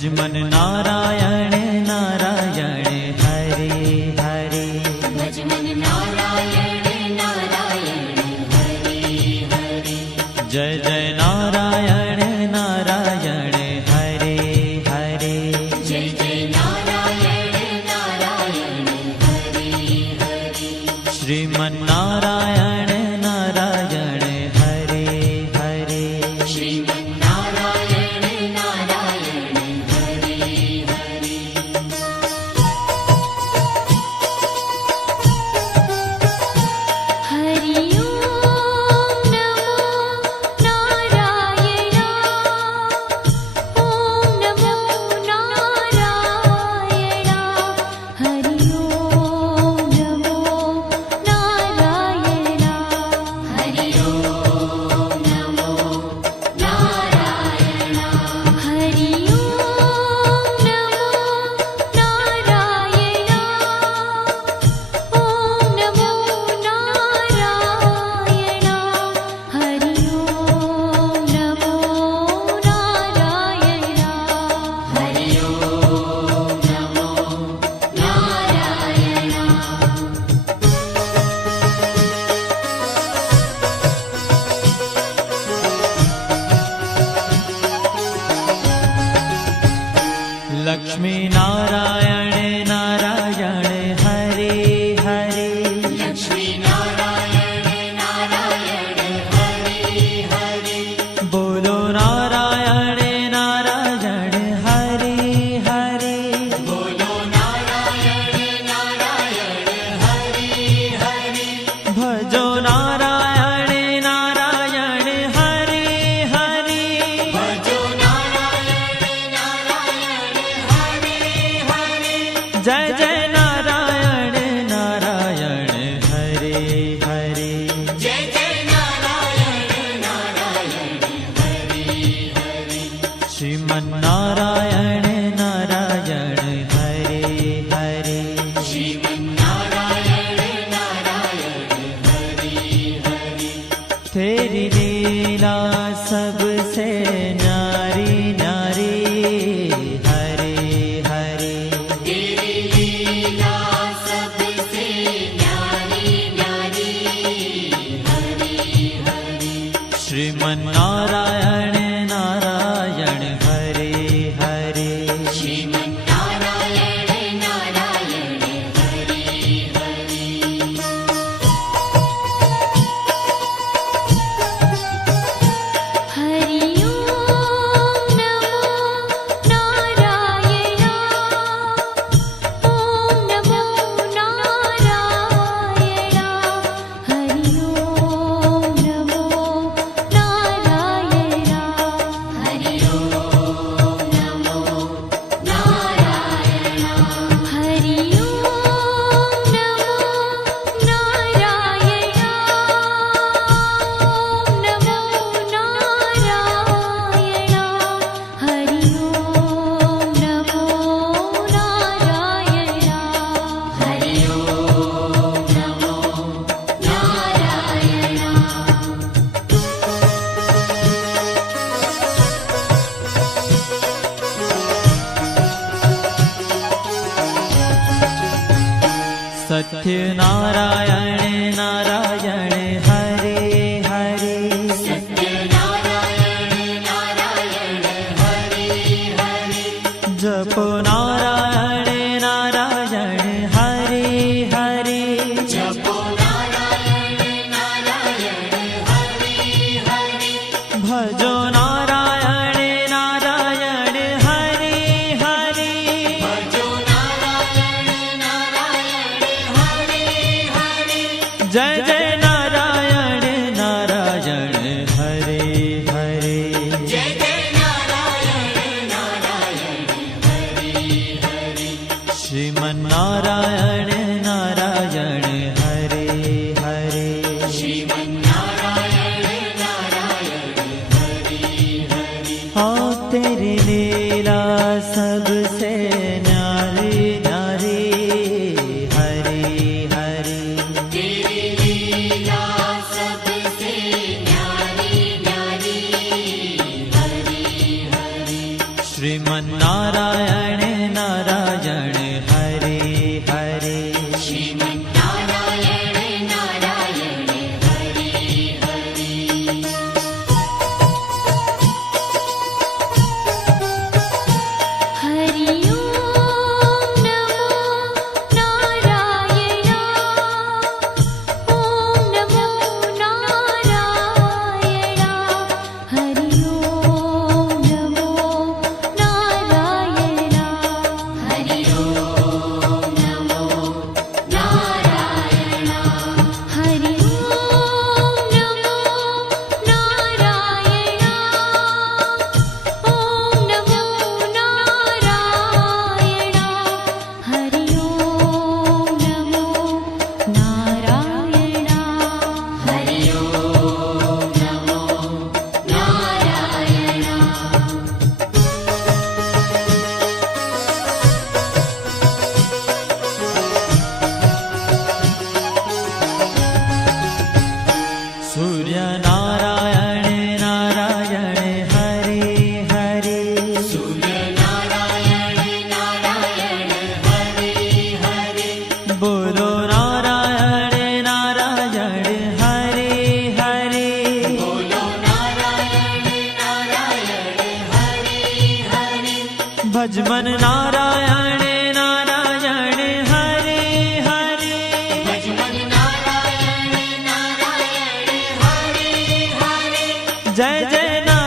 भज मन नारायण नारायण हरे हरे। भज मन नारायण नारायण हरे हरे। जय जय नारायण नारायण हरे हरे। जय जय नारायण नारायण हरे हरे। श्रीमन नारायण नारायण हरे हरे। श्रीमन नारायण नारायण हरे हरे। हरि ओम नमो नारायण। ओम नमो नारायण। हरि ओम नमो नारायण। हरि ओम नमो नारायण। हरि ओम नमो नारायण। ओम नमो नारायण। हरि ओम नमो नारायण। हरि ओम नमो नारायण। लक्ष्मी नारायण नारायण हरे हरे। लक्ष्मी नारायण नारायण हरे हरे। बोलो नारायण नारायण हरे हरे। बोलो नारायण नारायण हरे हरे। भजो नारायण नारायण हरे हरे। भजो नारायण नारायण हरे हरे। जय जय नारायण नारायण हरे हरे। जय जय नारायण नारायण हरे हरे। श्रीमन नारायण नारायण हरे हरे। श्रीमन नारायण नारायण हरे हरे। तेरी लीला सबसे न्यारी न्यारी हरे हरे। तेरी लीला सबसे न्यारी न्यारी हरे हरे। श्रीमन नारायण नारायण हरे हरे। श्रीमन नारायण नारायण हरे हरे। हरि ओम नमो नारायण। ओम नमो नारायण। हरि ओम नमो नारायण। हरि ओम नमो नारायण। हरि ओम नमो नारायण। ओम नमो नारायण। हरि ओम नमो नारायण। हरि ओम नमो सत्य नारायण नारायण हरे हरे। सत्य नारायण नारायण हरे हरे। जपो नारायण नारायण हरे हरे। जपो नारायण नारायण हरे हरे। भजो नारायण नारायण हरे हरे। भजो नारायण नारायण हरे हरे। जय जय नारायण नारायण हरे हरे। जय जय नारायण नारायण हरे हरे। श्रीमन नारायण नारायण हरे हरे। श्रीमन नारायण नारायण हरे हरे। हाँ तेरी लीला सबसे न्यारी न्यारी हरे हरे। तेरी लीला सबसे न्यारी न्यारी हरे हरे। श्री શ્રીમન્નારાયણ નારાયણ હરે હરે શ્રીમન્નારાયણ નારાયણ હરિ હરિ હરિ ઓમ નમો નારાયણા ઓમ નમો નારાયણા હરિ ઓમ નમો નારાયણા હરિ ઓમ નમો નારાયણ હરિ ઓમ નમો નારાયણા ઓમ નમો નારાયણા હરિ ઓમ નમો નારાયણા હરિ ઓમ નમો નારાયણ સૂર્ય નારાયણ નારાયણ હરે હરે સૂર્ય નારાયણ નારાયણ હરિ હરિ બોલો નારાયણ નારાયણ હરે હરે બોલો નારાયણ નારાયણ હરિ હરિ ભજમન નારાયણ નારાયણ હરે હરે ભજમન નારાયણ નારાયણ હરિ હરિ જય જય નારાયણ